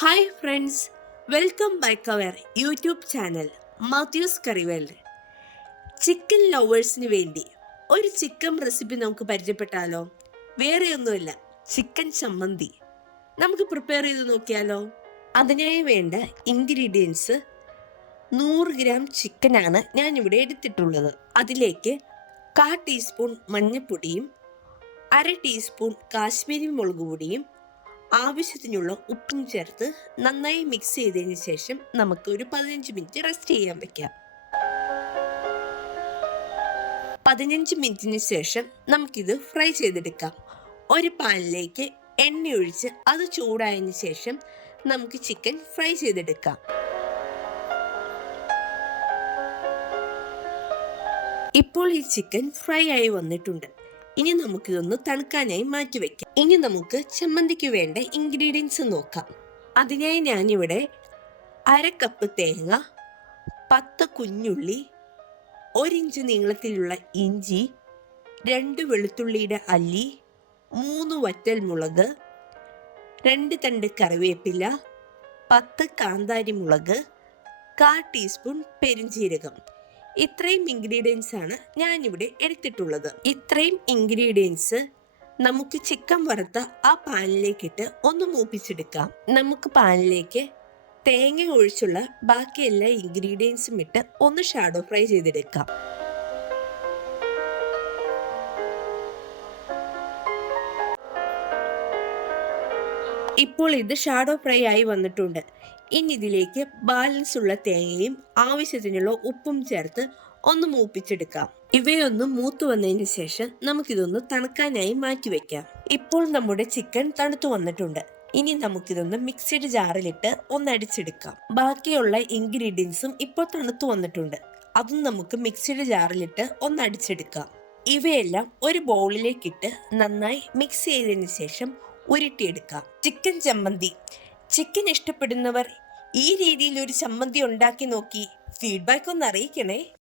Hi friends, welcome back our YouTube channel Mathews curry world. Chicken ലവേഴ്സിന് വേണ്ടി ഒരു chicken recipe നമുക്ക് പരിചയപ്പെട്ടാലോ? വേറെ ഒന്നുമില്ല, ചിക്കൻ ചമ്മന്തി. നമുക്ക് പ്രിപ്പയർ ചെയ്ത് നോക്കിയാലോ? അതിനായി വേണ്ട ഇൻഗ്രീഡിയൻസ് 100 ഗ്രാം ചിക്കനാണ് ഞാനിവിടെ എടുത്തിട്ടുള്ളത്. അതിലേക്ക് 1/4 ടീസ്പൂൺ മഞ്ഞൾപ്പൊടിയും 1/2 ടീസ്പൂൺ കാശ്മീരി മുളക് പൊടിയും ആവശ്യത്തിനുള്ള ഉപ്പും ചേർത്ത് നന്നായി മിക്സ് ചെയ്തതിന് ശേഷം നമുക്ക് ഒരു 15 മിനിറ്റ് റെസ്റ്റ് ചെയ്യാൻ വെക്കാം. 15 മിനിറ്റിന് ശേഷം നമുക്കിത് ഫ്രൈ ചെയ്തെടുക്കാം. ഒരു പാനിലേക്ക് എണ്ണ ഒഴിച്ച് അത് ചൂടായതിനു ശേഷം നമുക്ക് ചിക്കൻ ഫ്രൈ ചെയ്തെടുക്കാം. ഇപ്പോൾ ഈ ചിക്കൻ ഫ്രൈ ആയി വന്നിട്ടുണ്ട്. ഇനി നമുക്കിതൊന്ന് തണുക്കാനായി മാറ്റിവെക്കാം. ഇനി നമുക്ക് ചമ്മന്തിക്ക് വേണ്ട ഇൻഗ്രീഡിയൻസ് നോക്കാം. അതിനായി ഞാനിവിടെ 1/2 കപ്പ് തേങ്ങ, 10 കുഞ്ഞുള്ളി, 1 ഇഞ്ച് നീളത്തിലുള്ള ഇഞ്ചി, 2 വെളുത്തുള്ളിയുടെ അല്ലി, 3 വറ്റൽ മുളക്, 2 തണ്ട് കറിവേപ്പില, 10 കാന്താരി മുളക്, 1/4 ടീസ്പൂൺ പെരുംജീരകം. ഇത്രയും ഇൻഗ്രീഡിയൻസ് ആണ് ഞാനിവിടെ എടുത്തിട്ടുള്ളത്. ഇത്രയും ഇൻഗ്രീഡിയൻസ് നമുക്ക് ചിക്കൻ വറുത്ത ആ പാനിലേക്കിട്ട് ഒന്ന് മൂപ്പിച്ചെടുക്കാം. നമുക്ക് പാനിലേക്ക് തേങ്ങ ഒഴിച്ചുള്ള ബാക്കി എല്ലാ ഇൻഗ്രീഡിയൻസും ഇട്ട് ഒന്ന് ഷാഡോ ഫ്രൈ ചെയ്തെടുക്കാം. ഇപ്പോൾ ഇത് ഷാഡോ ഫ്രൈ ആയി വന്നിട്ടുണ്ട്. ഇനി ഇതിലേക്ക് ബാലൻസ് ഉള്ള തേങ്ങയും ആവശ്യത്തിനുള്ള ഉപ്പും ചേർത്ത് ഒന്ന് മൂപ്പിച്ചെടുക്കാം. ഇവയൊന്ന് മൂത്തു വന്നതിന് ശേഷം നമുക്കിതൊന്ന് തണുക്കാനായി മാറ്റിവെക്കാം. ഇപ്പോൾ നമ്മുടെ ചിക്കൻ തണുത്തു വന്നിട്ടുണ്ട്. ഇനി നമുക്കിതൊന്ന് മിക്സിയുടെ ജാറിലിട്ട് ഒന്ന് അടിച്ചെടുക്കാം. ബാക്കിയുള്ള ഇൻഗ്രീഡിയൻസും ഇപ്പോൾ തണുത്തു വന്നിട്ടുണ്ട്. അതും നമുക്ക് മിക്സിയുടെ ജാറിലിട്ട് ഒന്ന് അടിച്ചെടുക്കാം. ഇവയെല്ലാം ഒരു ബൗളിലേക്കിട്ട് നന്നായി മിക്സ് ചെയ്തതിന് ശേഷം ഉരുട്ടിയെടുക്കാം. ചിക്കൻ ചമ്മന്തി. ചിക്കൻ ഇഷ്ടപ്പെടുന്നവർ ഈ രീതിയിൽ ഒരു ചമ്മന്തി ഉണ്ടാക്കി നോക്കി ഫീഡ്ബാക്ക് ഒന്ന് അറിയിക്കണേ.